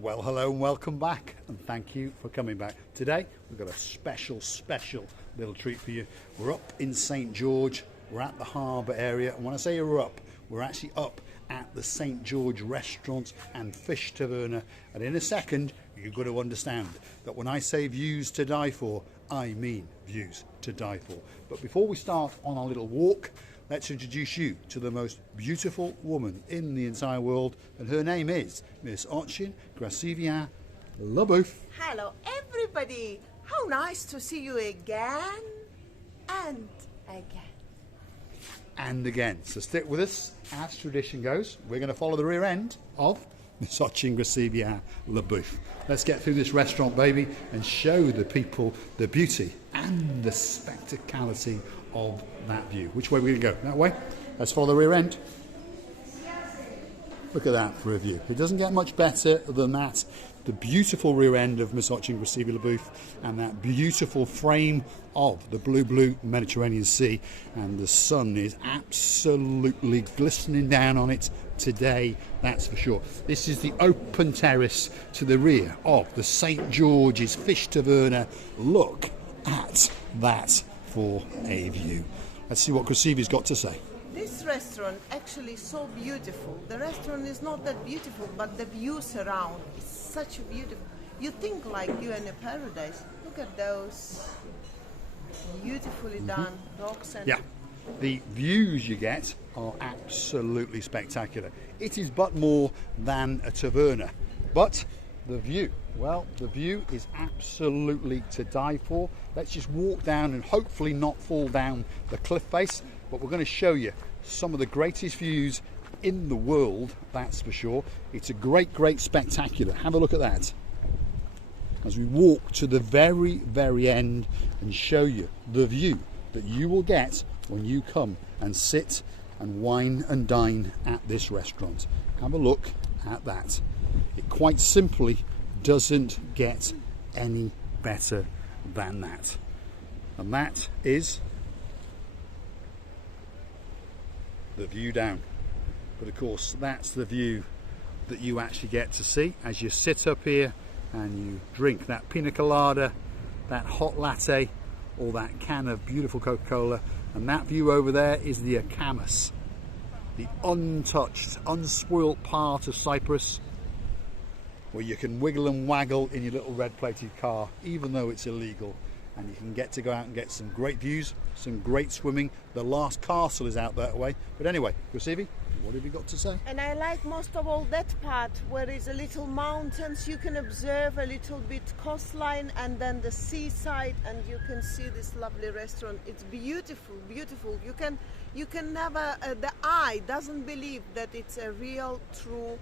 Well, hello and welcome back, and thank you for coming back. Today we've got a special little treat for you. We're up in St. George, we're at the harbour area, and when I say we're up, we're actually up at the StGeorge Restaurant and Fish Taverna. And in a second, you've got to understand that when I say views to die for, I mean views to die for. But before we start on our little walk, let's introduce you to the most beautiful woman in the entire world, and her name is Miss StGeorge Restaurant. Hello everybody, how nice to see you again and again. And again, so stick with us. As tradition goes, we're going to follow the rear end of Miss StGeorge Restaurant. Let's get through this restaurant, baby, and show the people the beauty and the spectacality of that view. Which way are we going to go? That way? Let's follow the rear end. Look at that for a view. It doesn't get much better than that. The beautiful rear end of Miss StGeorge Restaurant and that beautiful frame of the blue Mediterranean Sea, and the sun is absolutely glistening down on it today, that's for sure. This is the open terrace to the rear of the St. George's Fish Taverna. Look at that for a view. Let's see what Krasivi's got to say. This restaurant actually is so beautiful. The restaurant is not that beautiful, but the views around is such a beautiful. You think like you're in a paradise. Look at those beautifully done rocks and the views you get are absolutely spectacular. It is but more than a taverna, but the view, well, the view is absolutely to die for. Let's just walk down and hopefully not fall down the cliff face, but we're going to show you some of the greatest views in the world, that's for sure. It's a great spectacular. Have a look at that as we walk to the very end and show you the view that you will get when you come and sit and wine and dine at this restaurant. Have a look at that. It quite simply doesn't get any better than that. And that is the view down. But of course, that's the view that you actually get to see as you sit up here and you drink that pina colada, that hot latte, or that can of beautiful Coca-Cola. And that view over there is the Akamas, the untouched, unspoilt part of Cyprus, where you can wiggle and waggle in your little red plated car, even though it's illegal, and you can get to go out and get some great views, some great swimming. The last castle is out that way. But anyway, Krasivi, what have you got to say? And I like most of all that part where there's a little mountains, you can observe a little bit coastline and then the seaside, and you can see this lovely restaurant. It's beautiful. You can never, the eye doesn't believe that it's a real, true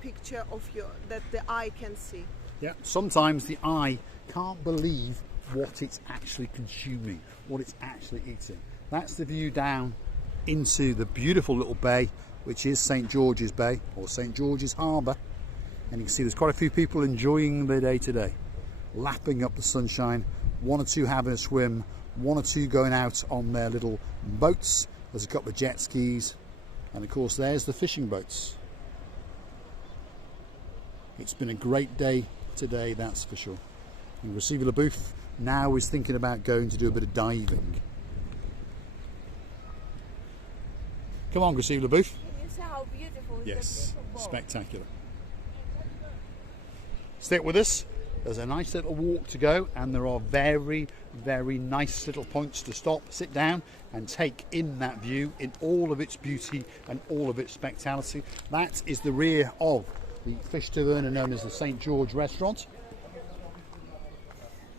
picture of that the eye can see. Yeah, sometimes the eye can't believe what it's actually consuming, what it's actually eating. That's the view down into the beautiful little bay, which is St. George's Bay or St. George's Harbour. And you can see there's quite a few people enjoying their day today, lapping up the sunshine, one or two having a swim, one or two going out on their little boats. There's a couple of jet skis, and of course there's the fishing boats. It's been a great day today, that's for sure. And Krasivi now is thinking about going to do a bit of diving. Come on, Krasivi. Can you see how beautiful it is? Yes, spectacular. Stick with us. There's a nice little walk to go, and there are very nice little points to stop, sit down and take in that view in all of its beauty and all of its spectacularity. That is the rear of the Fish Taverna known as the StGeorge Restaurant.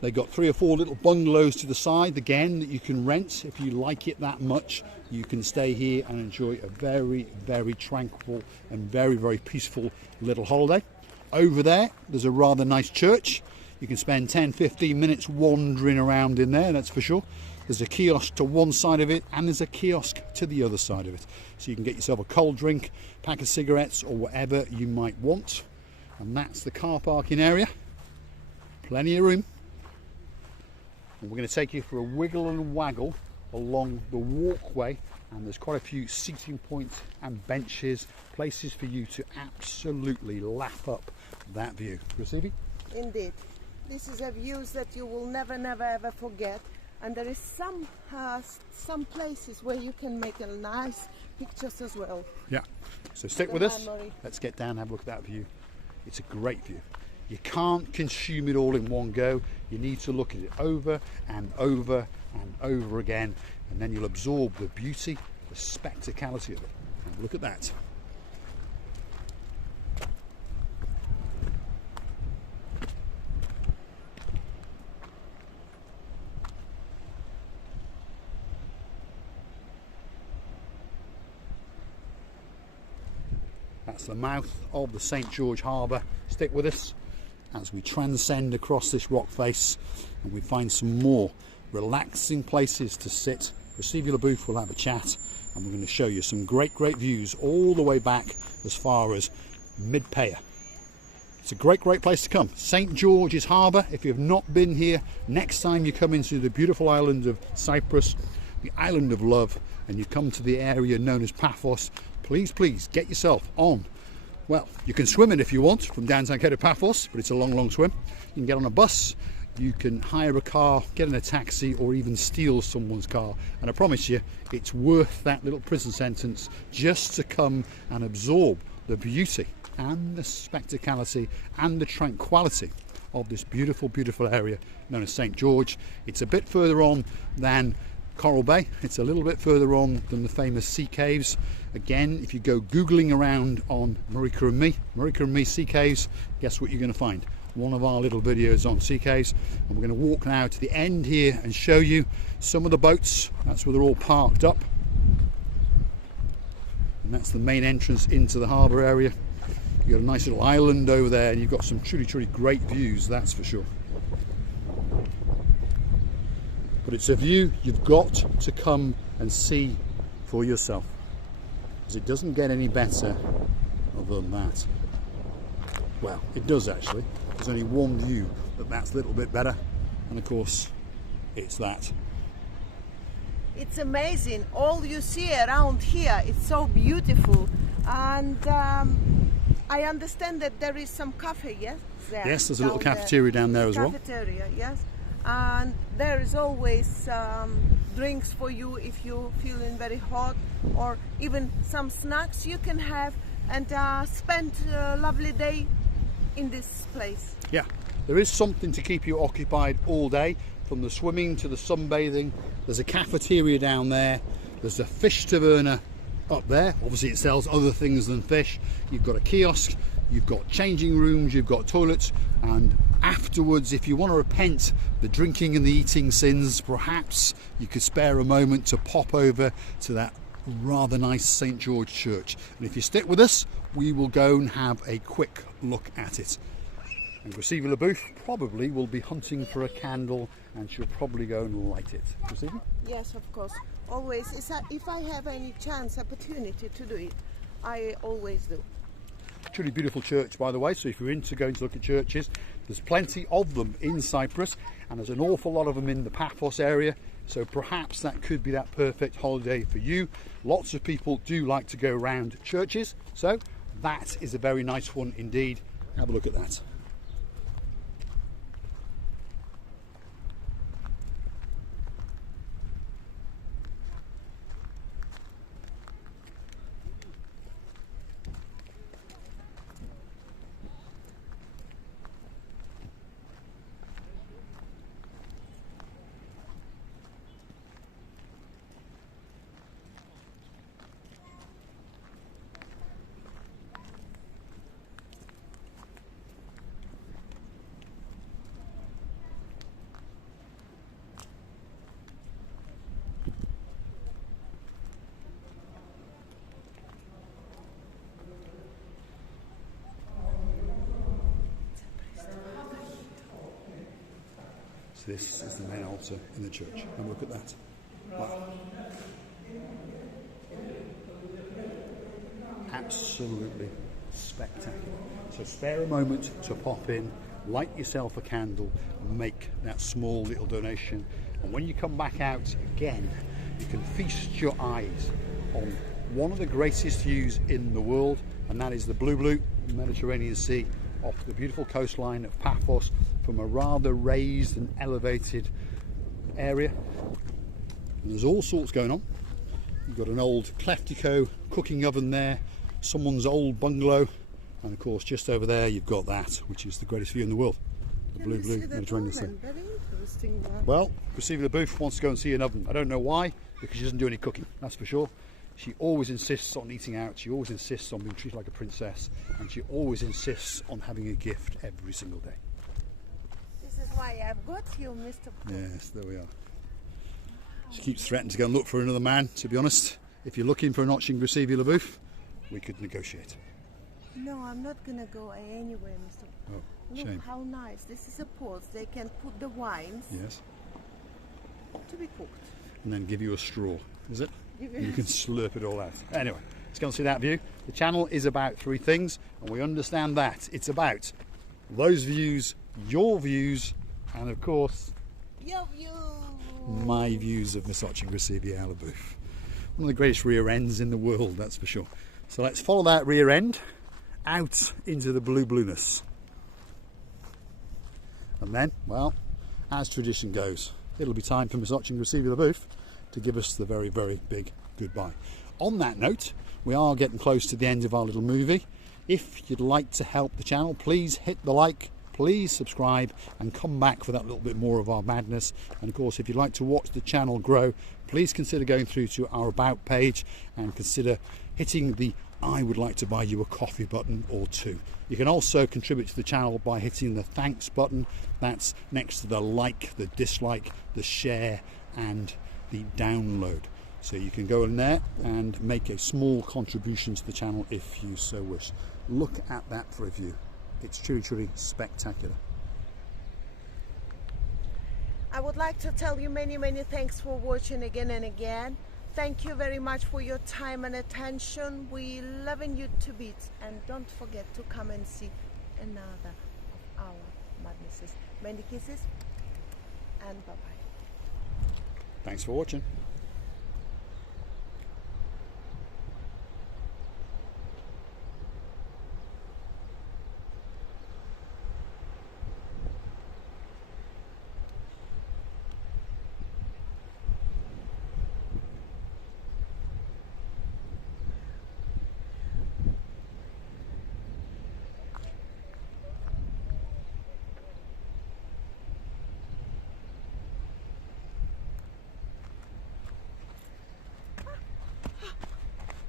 They've got 3 or 4 little bungalows to the side, again, that you can rent if you like it that much. You can stay here and enjoy a very tranquil and very peaceful little holiday. Over there, there's a rather nice church. You can spend 10-15 minutes wandering around in there, that's for sure. There's a kiosk to one side of it, and there's a kiosk to the other side of it. So you can get yourself a cold drink, pack of cigarettes, or whatever you might want. And that's the car parking area. Plenty of room. And we're going to take you for a wiggle and waggle along the walkway, and there's quite a few seating points and benches, places for you to absolutely lap up that view. Receiving? Indeed. This is a views that you will never ever forget. And there is some places where you can make a nice pictures as well. Yeah. So stick with us. Memory. Let's get down and have a look at that view. It's a great view. You can't consume it all in one go. You need to look at it over and over and over again, and then you'll absorb the beauty, the spectacality of it. And look at that. That's the mouth of the St. George Harbour. Stick with us as we transcend across this rock face and we find some more relaxing places to sit. Receive booth, we'll have a chat, and we're going to show you some great views all the way back as far as mid-Peyia. It's a great place to come. St. George's Harbour. If you've not been here, next time you come into the beautiful island of Cyprus, the island of love, and you come to the area known as Paphos, please get yourself on. Well, you can swim it if you want from downtown Paphos, but it's a long swim. You can get on a bus, you can hire a car, get in a taxi, or even steal someone's car. And I promise you, it's worth that little prison sentence just to come and absorb the beauty and the spectacality and the tranquility of this beautiful area known as St. George. It's a bit further on than Coral Bay. It's a little bit further on than the famous sea caves. Again, if you go googling around on Marika and me sea caves, guess what you're going to find? One of our little videos on sea caves. And we're going to walk now to the end here and show you some of the boats. That's where they're all parked up, and that's the main entrance into the harbour area. You've got a nice little island over there, and you've got some truly great views, that's for sure. But it's a view you've got to come and see for yourself, because it doesn't get any better other than that. Well, it does actually. There's only one view that's a little bit better, and of course it's that. It's amazing. All you see around here, it's so beautiful. And I understand that there is some cafe, yes? Yes, there's a little cafeteria down there as well. Cafeteria, yes. And there is always drinks for you if you're feeling very hot, or even some snacks you can have and spend a lovely day in this place. Yeah, there is something to keep you occupied all day, from the swimming to the sunbathing. There's a cafeteria down there, there's a fish taverna up there. Obviously it sells other things than fish. You've got a kiosk, you've got changing rooms, you've got toilets, and afterwards, if you want to repent the drinking and the eating sins, perhaps you could spare a moment to pop over to that rather nice St. George Church. And if you stick with us, we will go and have a quick look at it. And Receiver LaBouffe probably will be hunting for a candle, and she'll probably go and light it. Receiver? Yes, of course. Always. If I have any chance, opportunity to do it, I always do. Truly beautiful church, by the way, so if you're into going to look at churches, there's plenty of them in Cyprus, and there's an awful lot of them in the Paphos area, so perhaps that could be that perfect holiday for you. Lots of people do like to go around churches, so that is a very nice one indeed. Have a look at that. So this is the main altar in the church. And look at that. Wow. Absolutely spectacular. So spare a moment to pop in, light yourself a candle, and make that small little donation. And when you come back out again, you can feast your eyes on one of the greatest views in the world, and that is the blue Mediterranean Sea off the beautiful coastline of Paphos from a rather raised and elevated area. And there's all sorts going on. You've got an old Cleftico cooking oven there, someone's old bungalow, and of course just over there you've got that, which is the greatest view in the world. The blue Mediterranean Sea. Very interesting one. Well, Receiving the Booth wants to go and see an oven. I don't know why, because she doesn't do any cooking, that's for sure. She always insists on eating out, she always insists on being treated like a princess, and she always insists on having a gift every single day. This is why I've got you, Mr. Yes, there we are. She keeps threatening to go and look for another man, to be honest. If you're looking for an option to receive your booth, we could negotiate. No, I'm not going to go anywhere, Mr. Oh, Look shame. how nice. This is a pot. They can put the wines Yes. to be cooked. And then give you a straw, is it? Give You you- can slurp it all out. Anyway, let's go and see that view. The channel is about three things, and we understand that. It's about those views, your views, and of course, Yo, you. my views of Miss Gracevia booth. One of the greatest rear ends in the world, that's for sure. So let's follow that rear end out into the blueness. And then, well, as tradition goes, it'll be time for Miss Gracevia booth to give us the very, very big goodbye. On that note, we are getting close to the end of our little movie. If you'd like to help the channel, please hit the like, please subscribe, and come back for that little bit more of our madness. And of course, if you'd like to watch the channel grow, please consider going through to our About page and consider hitting the I would like to buy you a coffee button or two. You can also contribute to the channel by hitting the thanks button. That's next to the like, the dislike, the share, and the download. So you can go in there and make a small contribution to the channel if you so wish. Look at that for a view. It's truly, truly spectacular. I would like to tell you many, many thanks for watching again and again. Thank you very much for your time and attention. We loving you to bits, and don't forget to come and see another of our madnesses. Many kisses and bye-bye. Thanks for watching.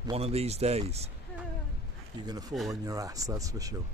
One of these days, you're going to fall on your ass, that's for sure.